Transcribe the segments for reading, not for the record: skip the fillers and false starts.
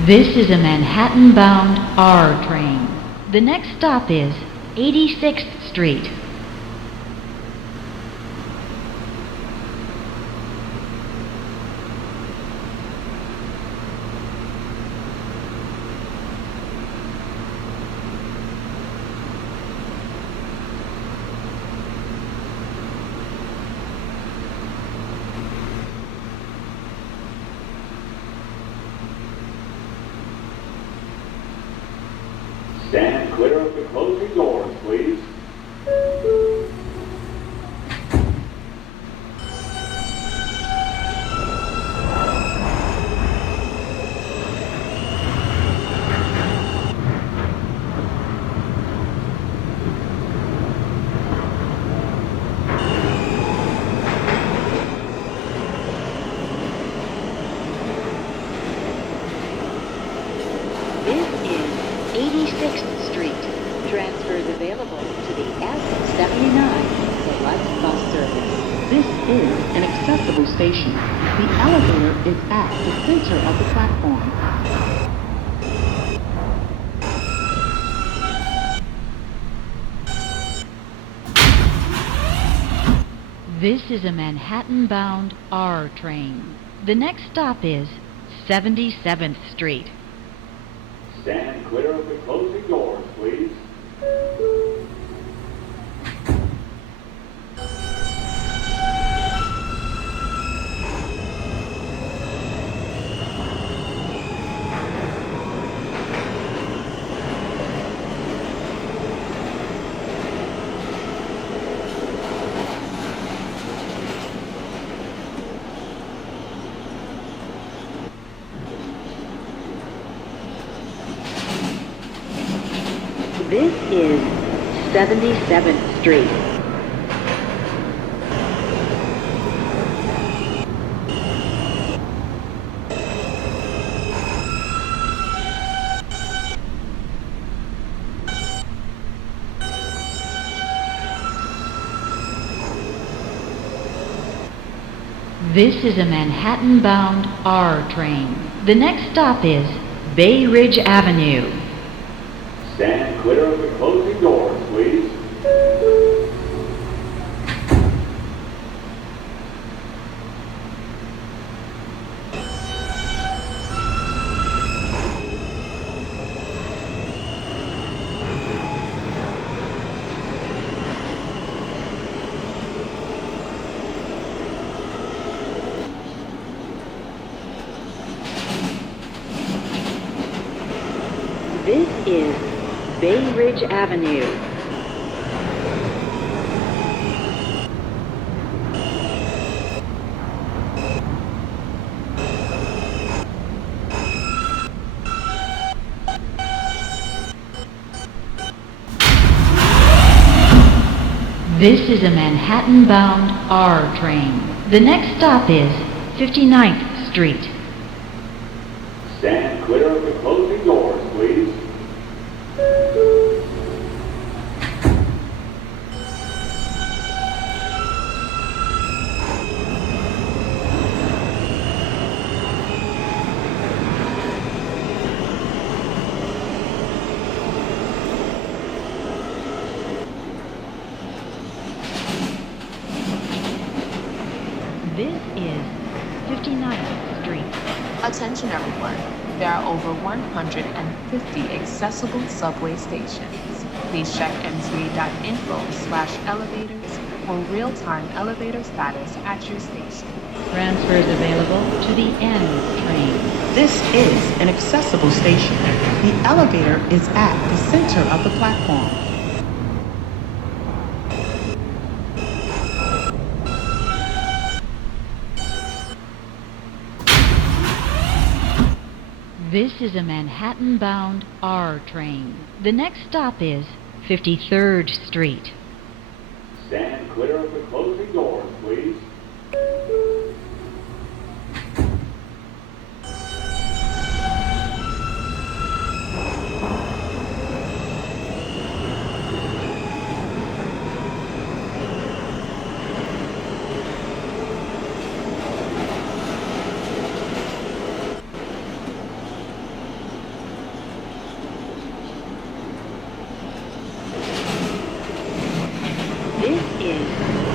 This is a Manhattan-bound R train. The next stop is 86th Street. Stand clear of the closing doors, please. This is 86th Street. Transfers available to the S79 Select Bus Service. This is an accessible station. The elevator is at the center of the platform. This is a Manhattan-bound R train. The next stop is 77th Street. Stand clear of the closing doors, please. This is 77th Street. This is a Manhattan-bound R train. The next stop is Bay Ridge Avenue. Stand clear of the closing doors, please. This is Bay Ridge Avenue. This is a Manhattan-bound R train. The next stop is 59th Street. Stand clear of the closing doors, please. This is 59th Street. Attention everyone, there are over 150 accessible subway stations. Please check mta.info/elevators for real-time elevator status at your station. Transfers available to the N train. This is an accessible station. The elevator is at the center of the platform. This is a Manhattan-bound R train. The next stop is 53rd Street. Stand clear of the closing doors, please.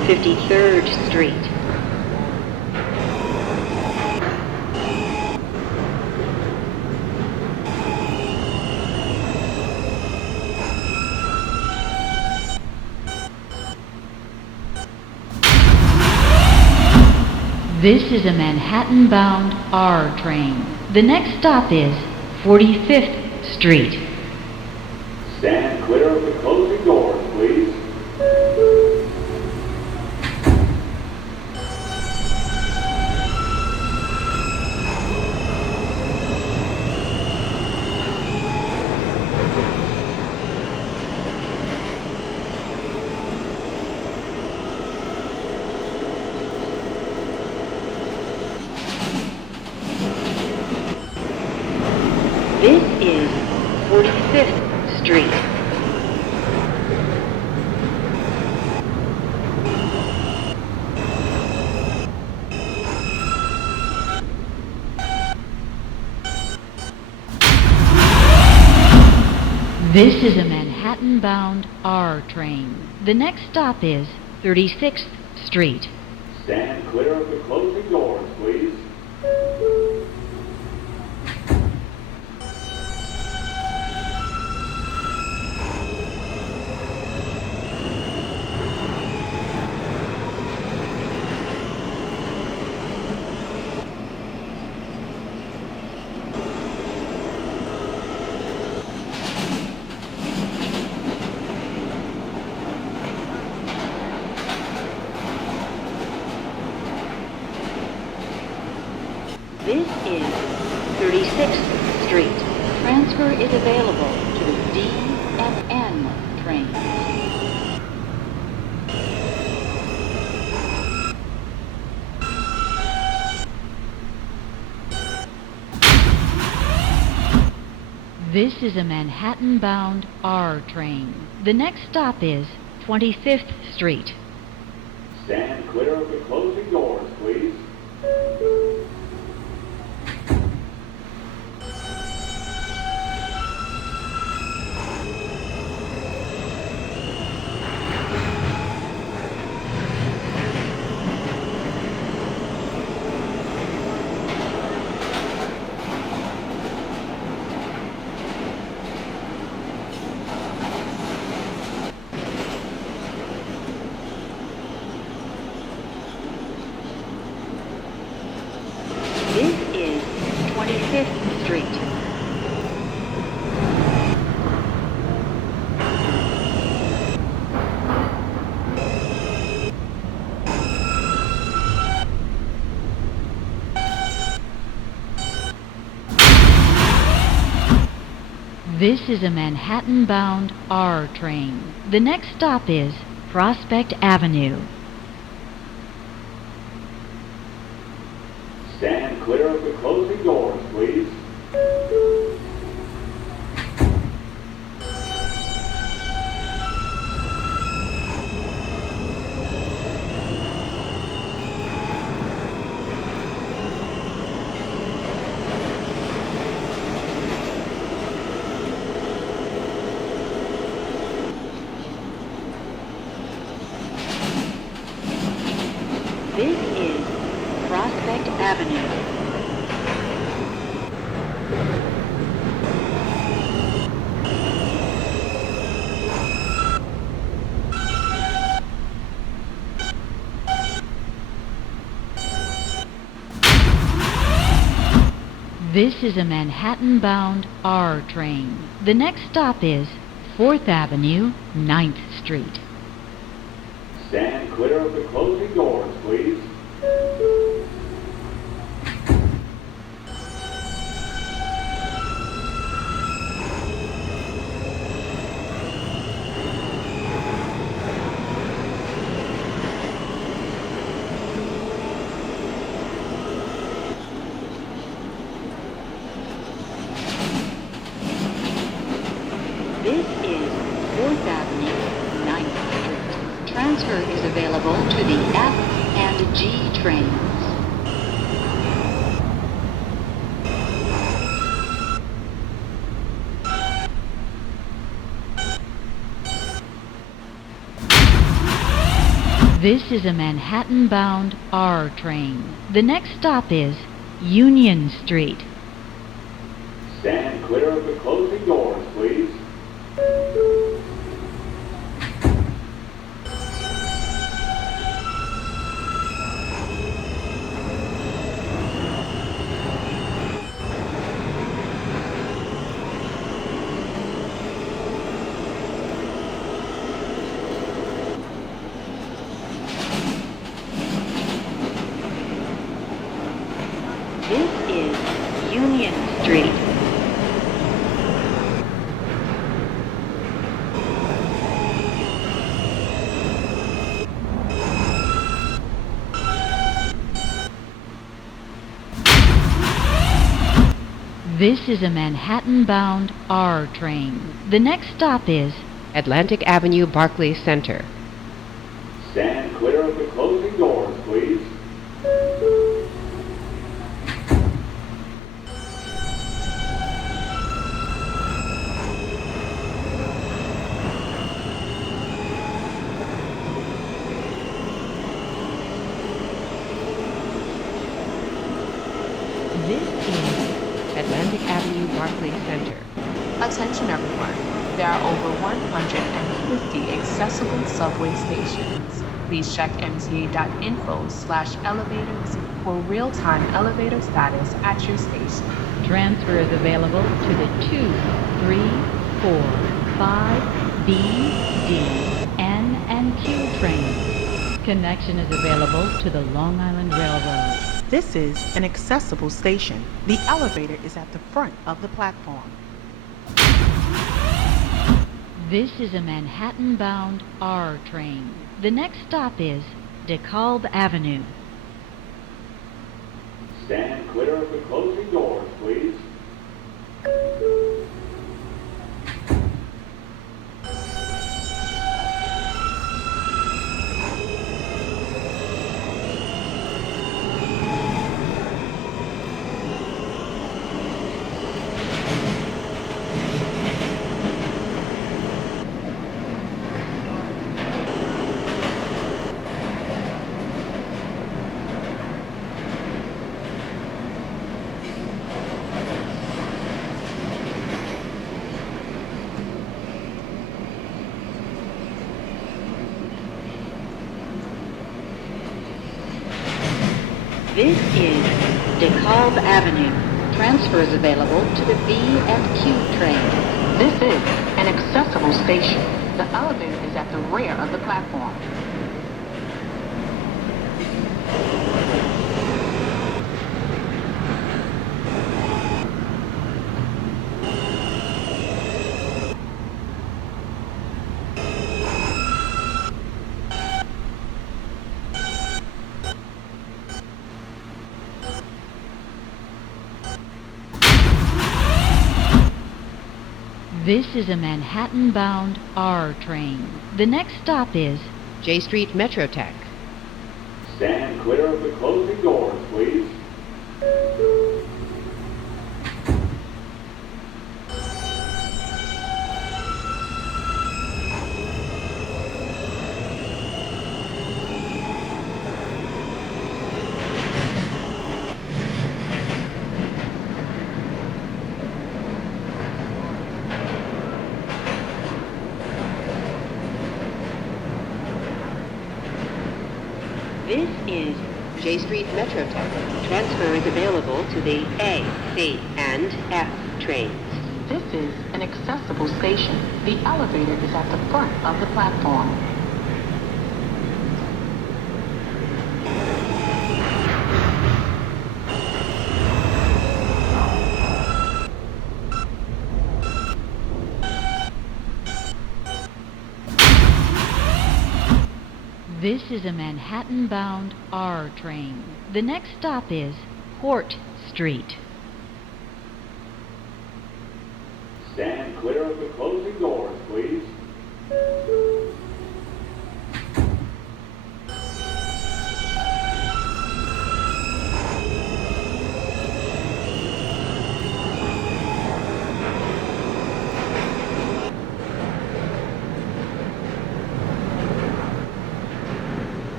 53rd Street. This is a Manhattan-bound R train. The next stop is 45th Street. Stand clear of the closing doors, please. This is 45th Street. This is a Manhattan-bound R train. The next stop is 36th Street. Stand clear of the closing doors, please. This is 36th Street. Transfer is available to the D and N trains. This is a Manhattan-bound R train. The next stop is 25th Street. Stand clear of the closing doors, please. This is 25th Street. This is a Manhattan-bound R train. The next stop is Prospect Avenue. Stand clear of the closing doors, please. This is Prospect Avenue. This is a Manhattan-bound R train. The next stop is 4th Avenue, 9th Street. Stand clear of the closing doors, please. This is 4th Avenue, 9th Street. Transfer is available to the F and G trains. This is a Manhattan-bound R train. The next stop is Union Street. Stand clear of the closing doors, please. This is Union Street. This is a Manhattan-bound R train. The next stop is Atlantic Avenue, Barclays Center. Stand clear of the closing doors, please. This is Atlantic Avenue, Barclays Center. Attention everyone, there are over 150 accessible subway stations. Please check mta.info/elevators for real-time elevator status at your station. transfer is available to the 2, 3, 4, 5, B, D, N, and Q trains. Connection is available to the Long Island Railroad. This is an accessible station. The elevator is at the front of the platform. This is a Manhattan-bound R train. The next stop is DeKalb Avenue. Stand clear of the closing doors, please. This is DeKalb Avenue. Transfer is available to the B and Q trains. This is an accessible station. The elevator is at the rear of the platform. This is a Manhattan-bound R train. The next stop is J Street Metrotech. Stand clear of the closing doors, please. This is J Street Metrotech. transfer is available to the A, C, And F trains. This is an accessible station. The elevator is at the front of the platform. This is a Manhattan-bound R train. The next stop is Port Street. Stand clear of the closing doors, please.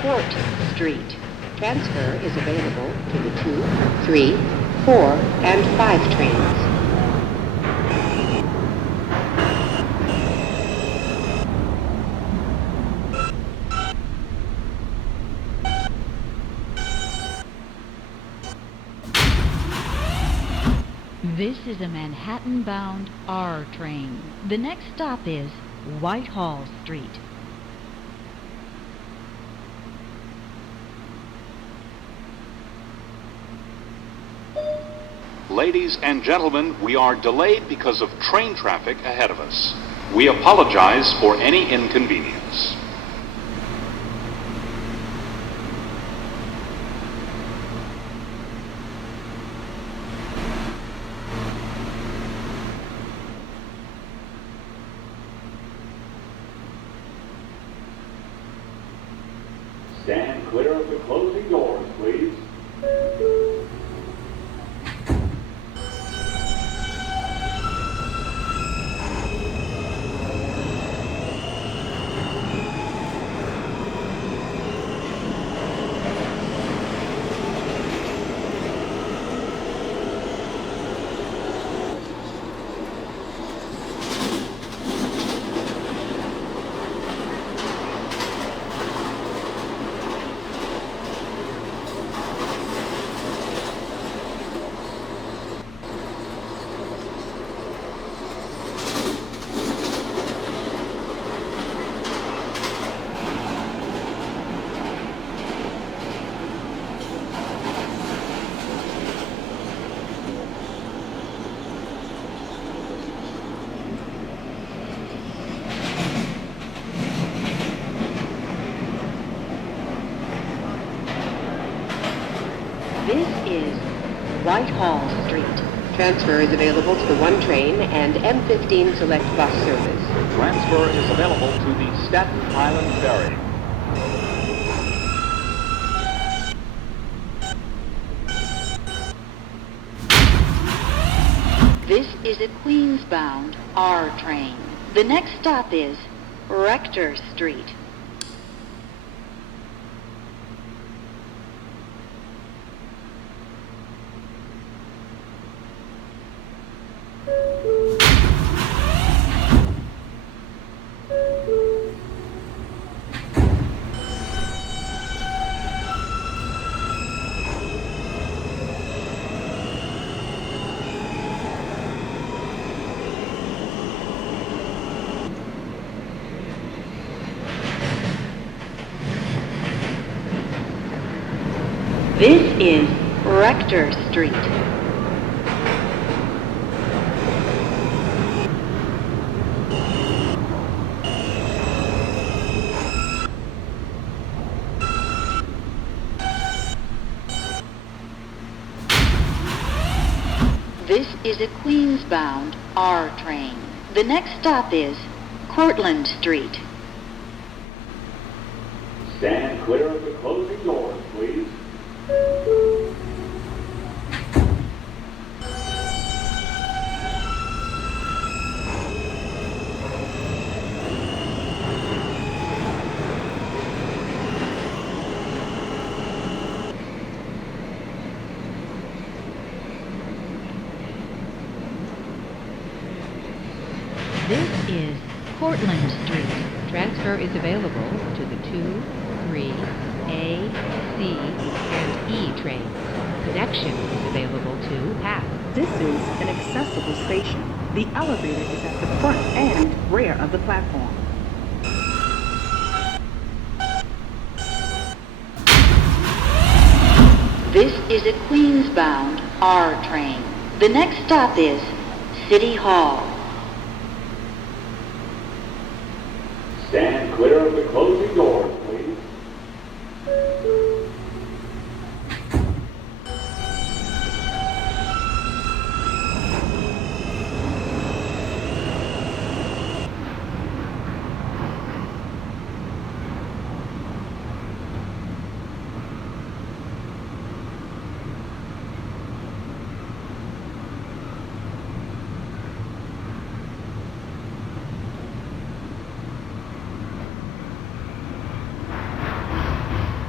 Court Street. Transfer is available to the 2, 3, 4, and 5 trains. This is a Manhattan-bound R train. The next stop is Whitehall Street. Ladies and gentlemen, we are delayed because of train traffic ahead of us. We apologize for any inconvenience. Stand clear of the closing doors, please. This is Whitehall Street. Transfer is available to the 1 train and M15 Select bus service. Transfer is available to the Staten Island Ferry. This is a Queens-bound R train. The next stop is Rector Street. This is Rector Street. This is a Queens-bound R train. The next stop is Cortlandt Street. Stand clear of the closing doors, please. This is Cortlandt Street. Transfer is available to the 2, 3, A, C, and E trains. Connection is available to half. This is an accessible station. The elevator is at the front and rear of the platform. This is a Queens-bound R train. The next stop is City Hall. Stand clear of the closing doors, please.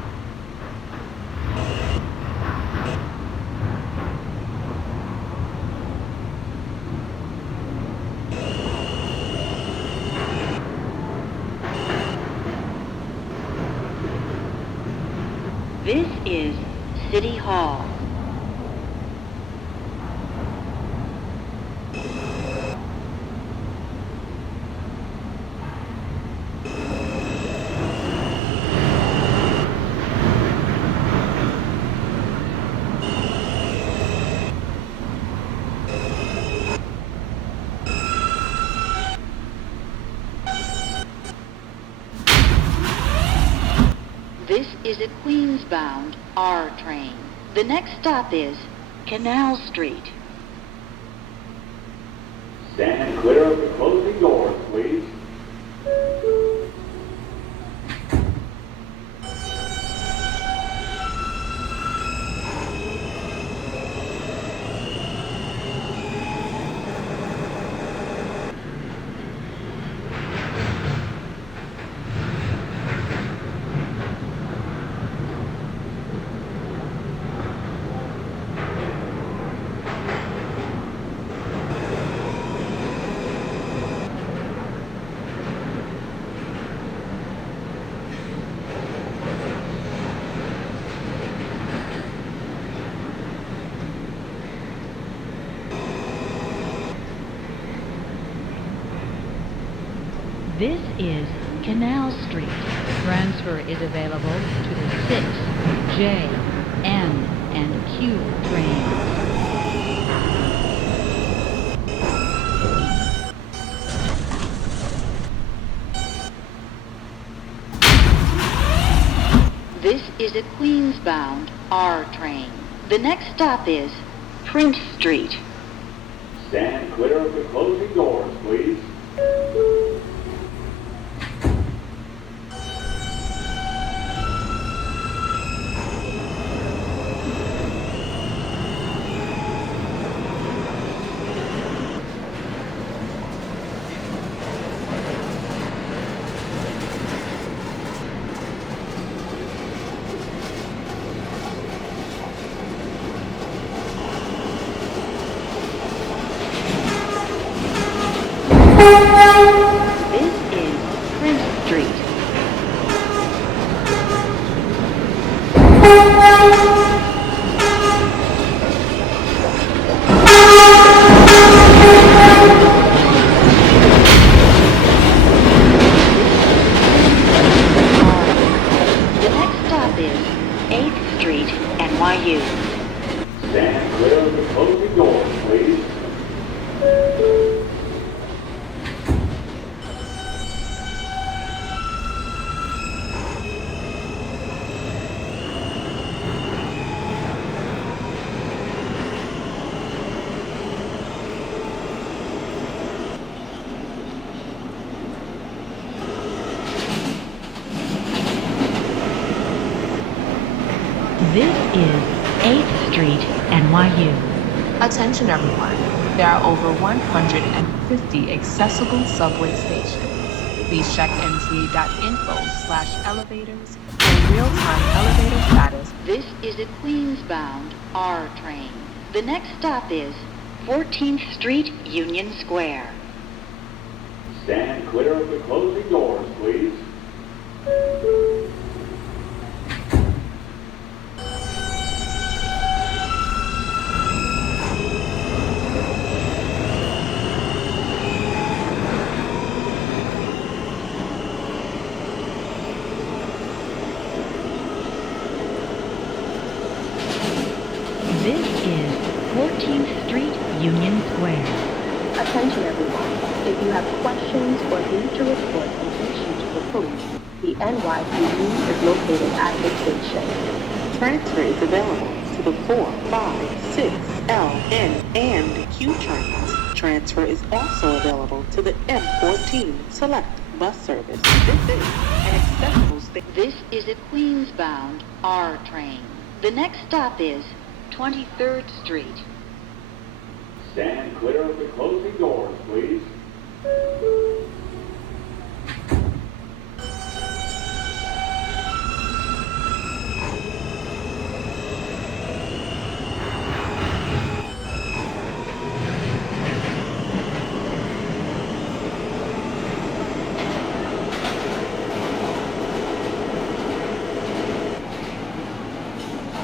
is City Hall. This is a Queens-bound R train. The next stop is Canal Street. Stand clear of the closing doors, please. This is Canal Street. Transfer is available to the 6, J, N, and Q trains. This is a Queens-bound R train. The next stop is Prince Street. Stand clear of the closing doors, please. This is Prince Street. The next stop is 8th Street, NYU. Stand clear of the closing doors, please. This is 8th Street, NYU. Attention everyone, there are over 150 accessible subway stations. Please check mta.info/elevators for real-time elevator status. This is a Queens-bound R train. The next stop is 14th Street, Union Square. Stand clear of the closing doors, please. This is 14th Street, Union Square. Attention everyone. If you have questions or need to report an issue to the police, the NYPD is located at the station. Transfer is available to the 4, 5, 6, L, N, and Q trains. Transfer is also available to the M14 Select bus service. This is an accessible station. This is a Queens-bound R train. The next stop is 23rd Street. Stand clear of the closing doors, please.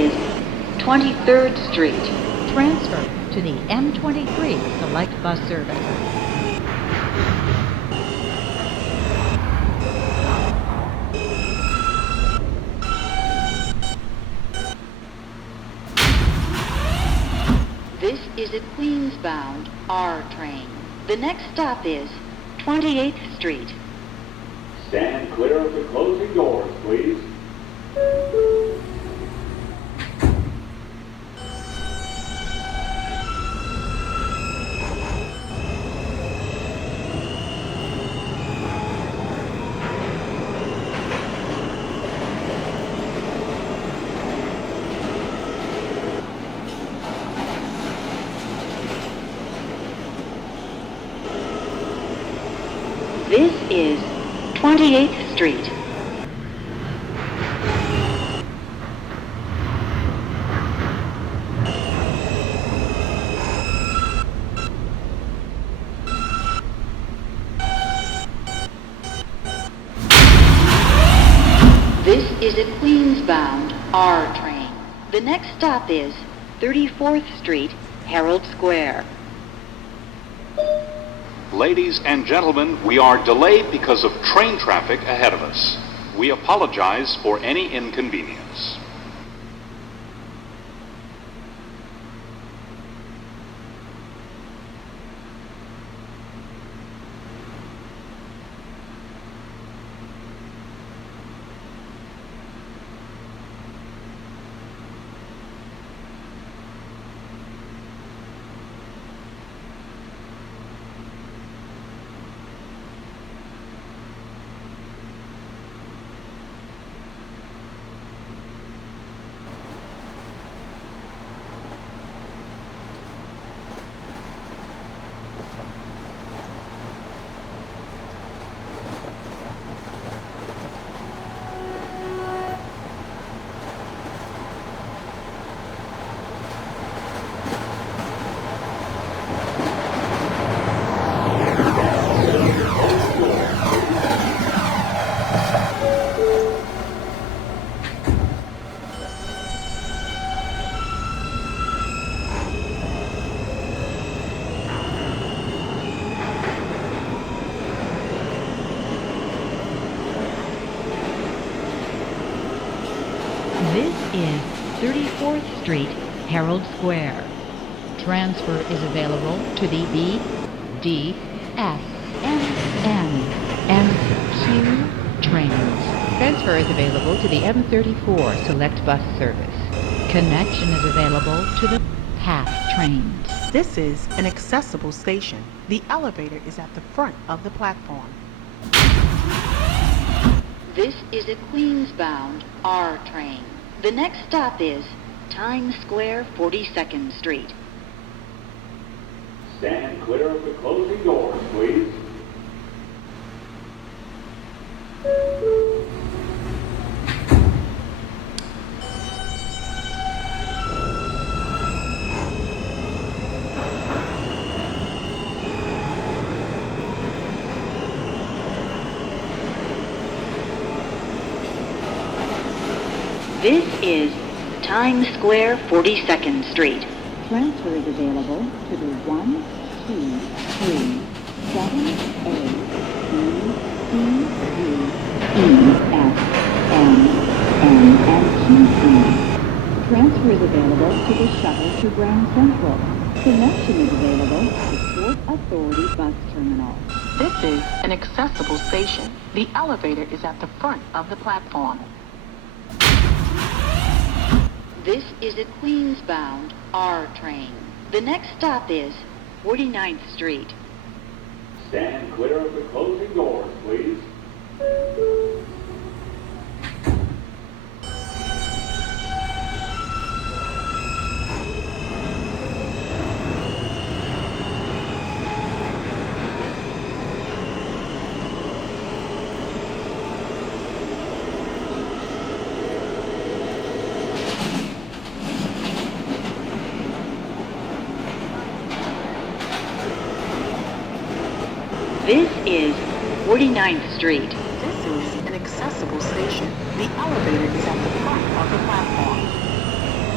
is 23rd Street. Transfer to the M23 Select Bus Service. This is a Queens-bound R train. The next stop is 28th Street. Stand clear of the closing doors, please. This is 28th Street. This is a Queens-bound R train. The next stop is 34th Street, Herald Square. Ladies and gentlemen, we are delayed because of train traffic ahead of us. We apologize for any inconvenience. This is 34th Street, Herald Square. Transfer is available to the B, D, F, M, N, and Q trains. Transfer is available to the M34 Select Bus Service. Connection is available to the PATH trains. This is an accessible station. The elevator is at the front of the platform. This is a Queens-bound R train. The next stop is Times Square, 42nd Street. Stand clear of the closing doors, please. This is Times Square, 42nd Street. Transfer is available to the 1, 2, 3, 7, A, B, C, D, E, F, M, N, and Q trains. Transfer is available to the shuttle to Grand Central. Connection is available to Port Authority Bus Terminal. This is an accessible station. The elevator is at the front of the platform. This is a Queens-bound R train. The next stop is 49th Street. Stand clear of the closing doors, please. This is 49th Street. This is an accessible station. The elevator is at the front of the platform.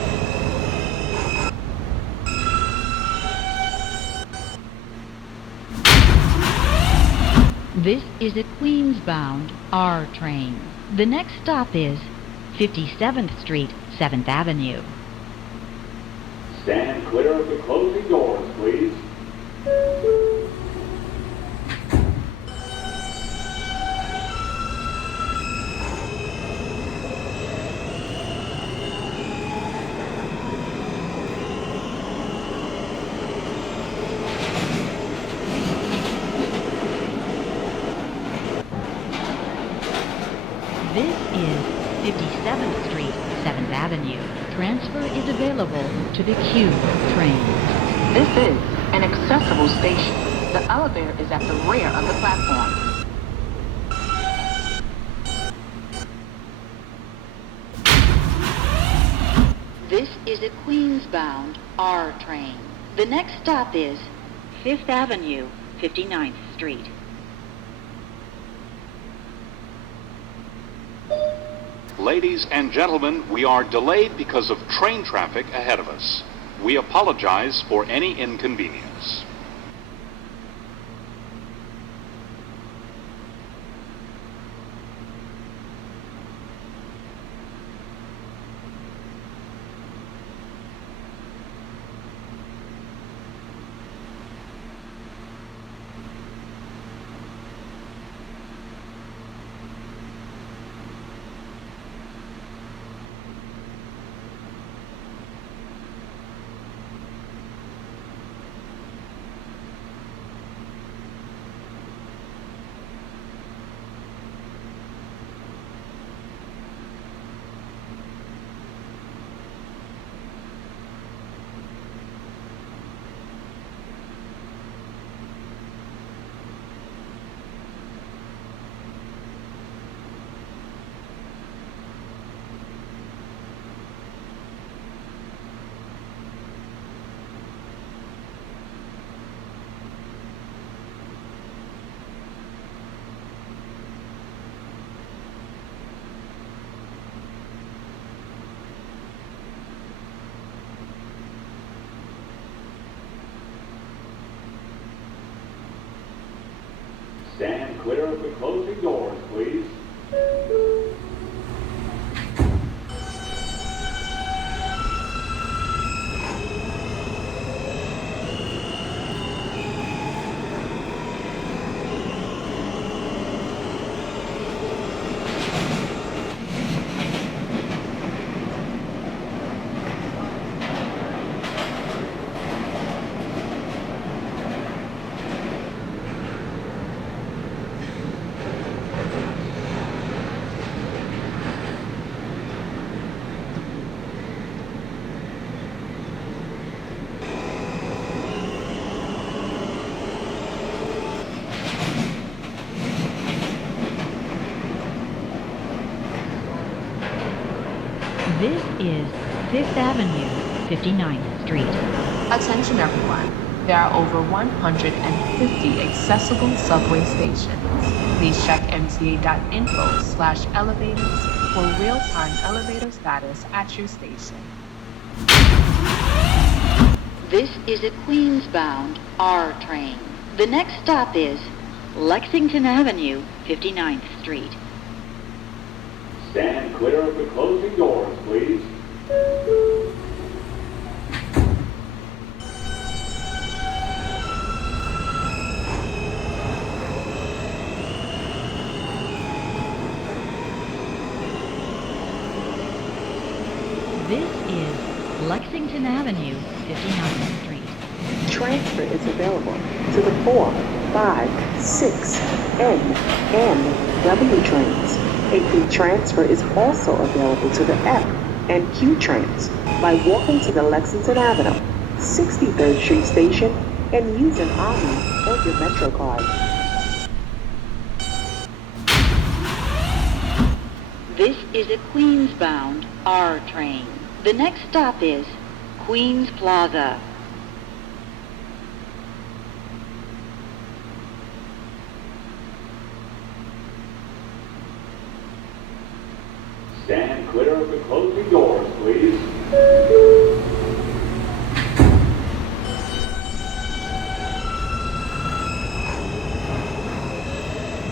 This is a Queens-bound R train. The next stop is 57th Street, 7th Avenue. Stand clear of the closing doors, please. This is 57th Street, 7th Avenue. Transfer is available to the Q train. This is an accessible station. The elevator is at the rear of the platform. This is a Queens-bound R train. The next stop is 5th Avenue, 59th Street. Ladies and gentlemen, we are delayed because of train traffic ahead of us. We apologize for any inconvenience. Stand clear of the closing doors, please. This is 5th Avenue, 59th Street. Attention everyone. There are over 150 accessible subway stations. Please check mta.info/elevators for real-time elevator status at your station. This is a Queens-bound R train. The next stop is Lexington Avenue, 59th Street. Stand clear of the closing doors, please. This is Lexington Avenue, 59th Street. Transfer is available to the 4, 5, 6, N, and W trains. A free transfer is also available to the F and Q trains by walking to the Lexington Avenue, 63rd Street station and using Omni or your Metro card. This is a Queens-bound R train. The next stop is Queens Plaza. Stand clear of the closing doors, please.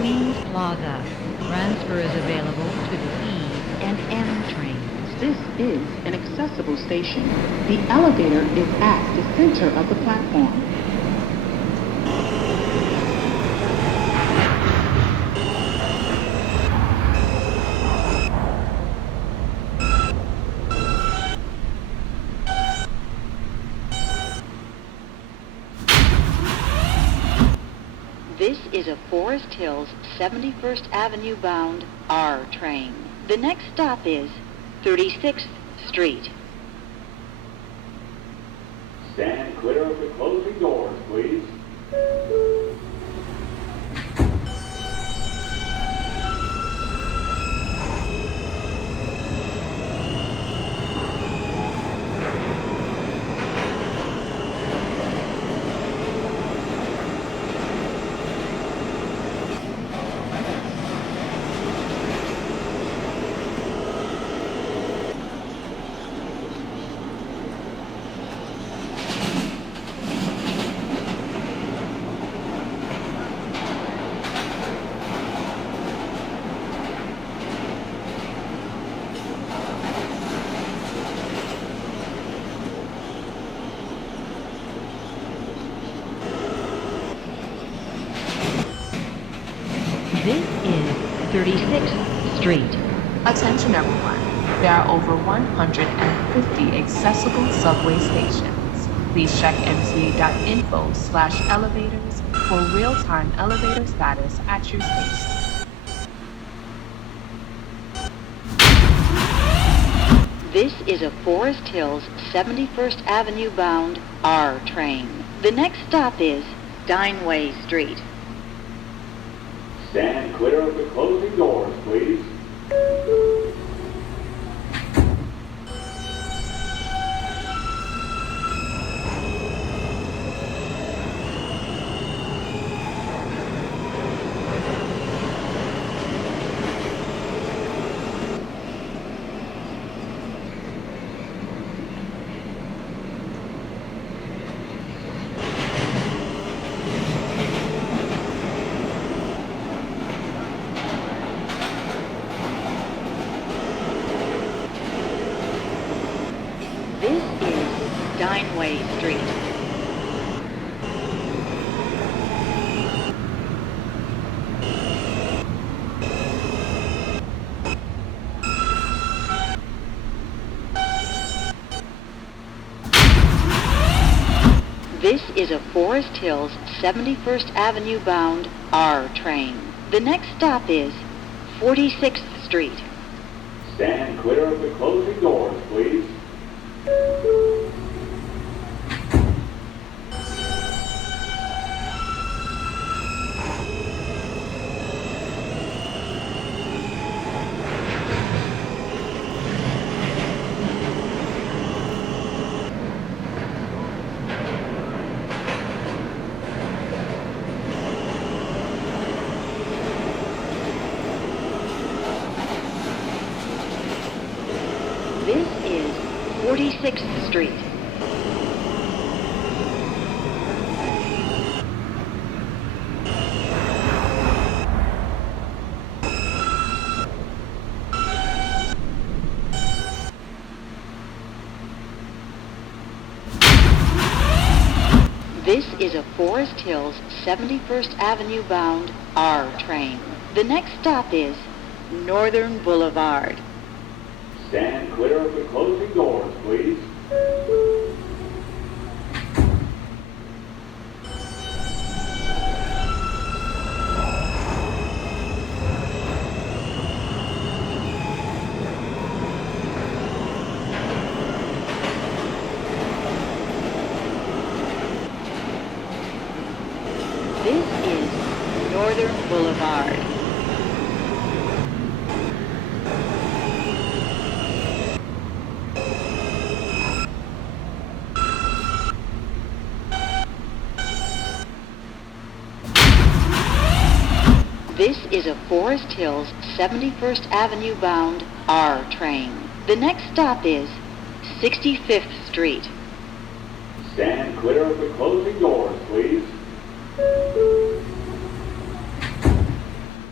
Queens Plaza. Transfer is available to the E and M trains. This is an accessible station. The elevator is at the center of the platform. This is a Forest Hills 71st Avenue bound R train. The next stop is 36th Street. Stand clear of the closing doors, please. This is 36th Street. Attention everyone, there are over 150 accessible subway stations. Please check mta.info/elevators for real-time elevator status at your station. This is a Forest Hills 71st Avenue bound R train. The next stop is Steinway Street. Stand clear of the closing doors, please. This is Steinway Street. This is a Forest Hills 71st Avenue bound R train. The next stop is 46th Street. Stand clear of the closing doors, please. This is 46th Street. This is a Forest Hills 71st Avenue bound R train. The next stop is Northern Boulevard. Stand clear of the closing doors, please. This is Northern Boulevard. This is a Forest Hills 71st Avenue bound R train. The next stop is 65th Street. Stand clear of the closing doors, please.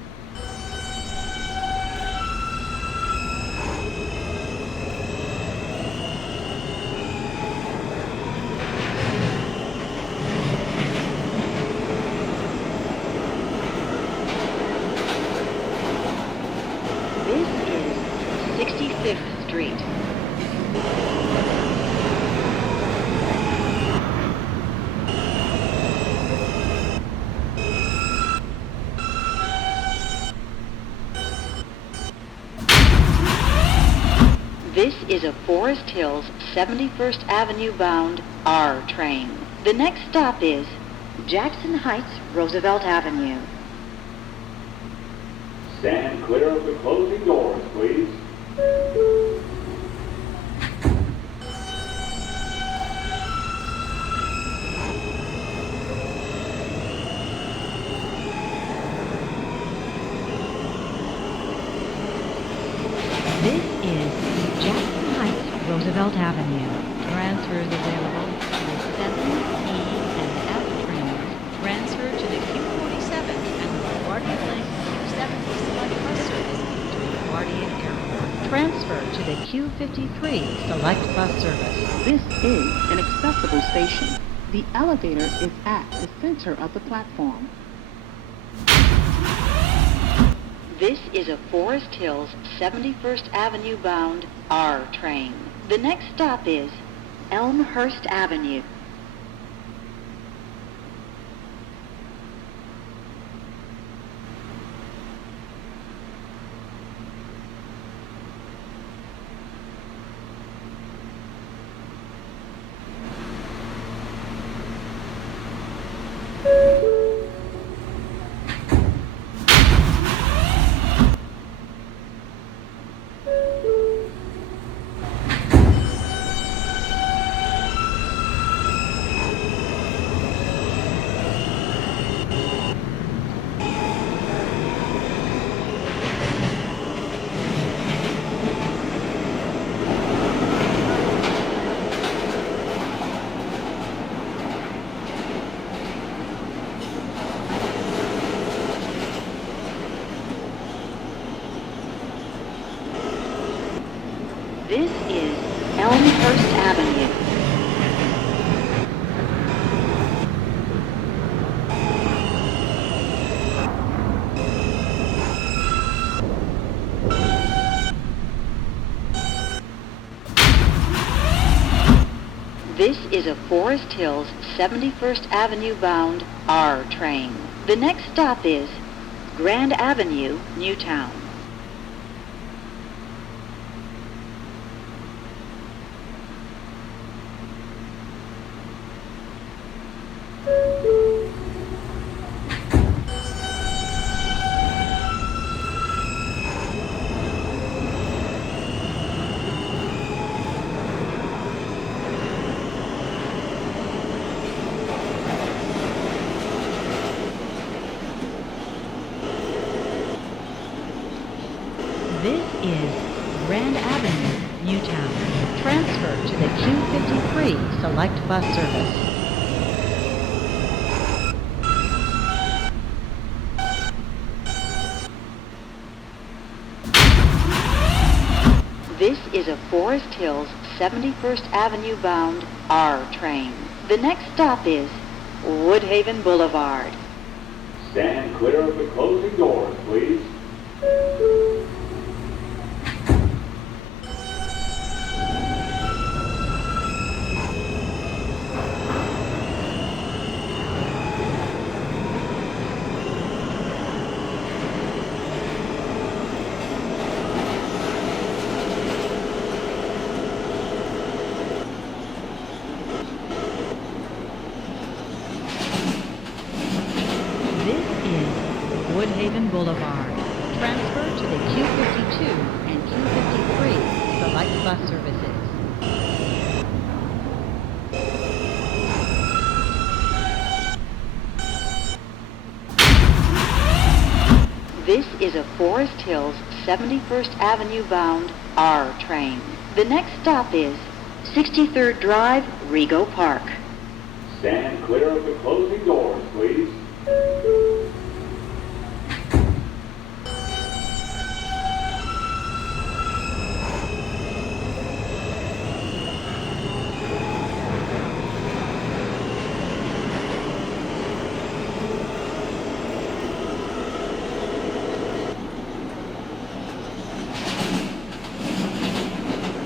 Street. This is a Forest Hills 71st Avenue bound R train. The next stop is Jackson Heights, Roosevelt Avenue. Stand clear of the closing doors, please. This is Jackson Heights, Roosevelt Avenue. Transfers available to the 7E and F trains. Transfer to the Q47 and the LaGuardia Link Q70 Select Bus Service to LaGuardia Airport. Transfer to the Q53 Select Bus Service. This is an accessible station. The elevator is at the center of the platform. This is a Forest Hills 71st Avenue bound R train. The next stop is Elmhurst Avenue. This is Elmhurst Avenue. This is a Forest Hills 71st Avenue bound R train. The next stop is Grand Avenue, Newtown. This is Grand Avenue, Newtown. Transfer to the Q53 Select Bus Service. This is a Forest Hills 71st Avenue bound R train. The next stop is Woodhaven Boulevard. Stand clear of the closing doors, please. This is Woodhaven Boulevard. Transfer to the Q52 and Q53 Select Bus Services. This is a Forest Hills 71st Avenue bound R train. The next stop is 63rd Drive, Rego Park. Stand clear of the closing doors, please.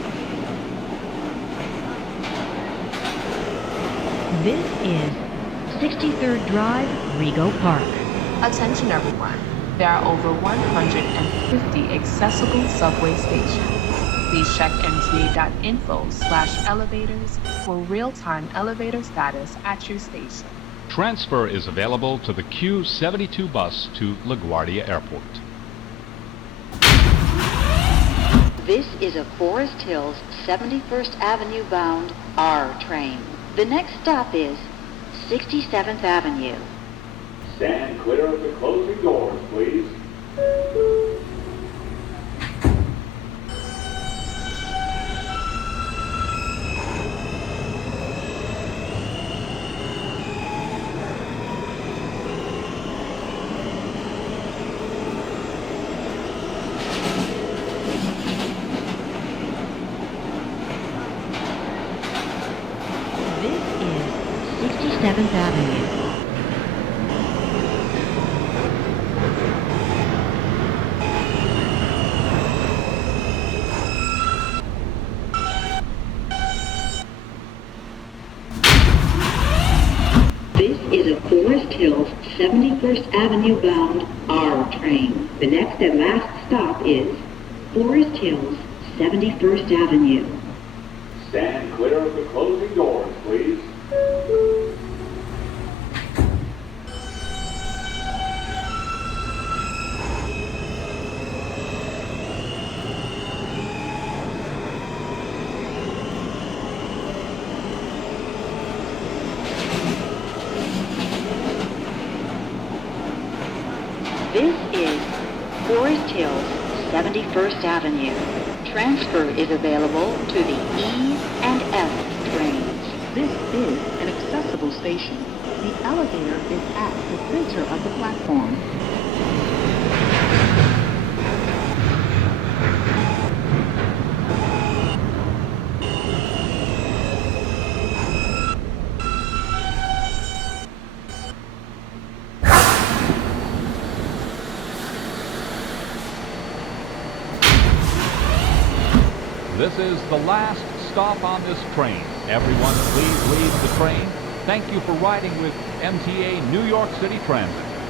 This is 63rd Drive, Rego Park. Attention everyone, there are over 150 accessible subway stations. Please check mta.info/elevators for real-time elevator status at your station. Transfer is available to the Q72 bus to LaGuardia Airport. This is a Forest Hills 71st Avenue bound R train. The next stop is 67th Avenue. Stand clear of the closing doors, please. This is 67th Avenue. This is a Forest Hills 71st Avenue bound R train. The next and last stop is Forest Hills 71st Avenue. Stand clear of the closing doors, please. This is Forest Hills 71st Avenue. Transfer is available to the E and F trains. This is an accessible station. The elevator is at the center of the platform. This is the last stop on this train. Everyone, please leave the train. Thank you for riding with MTA New York City Transit.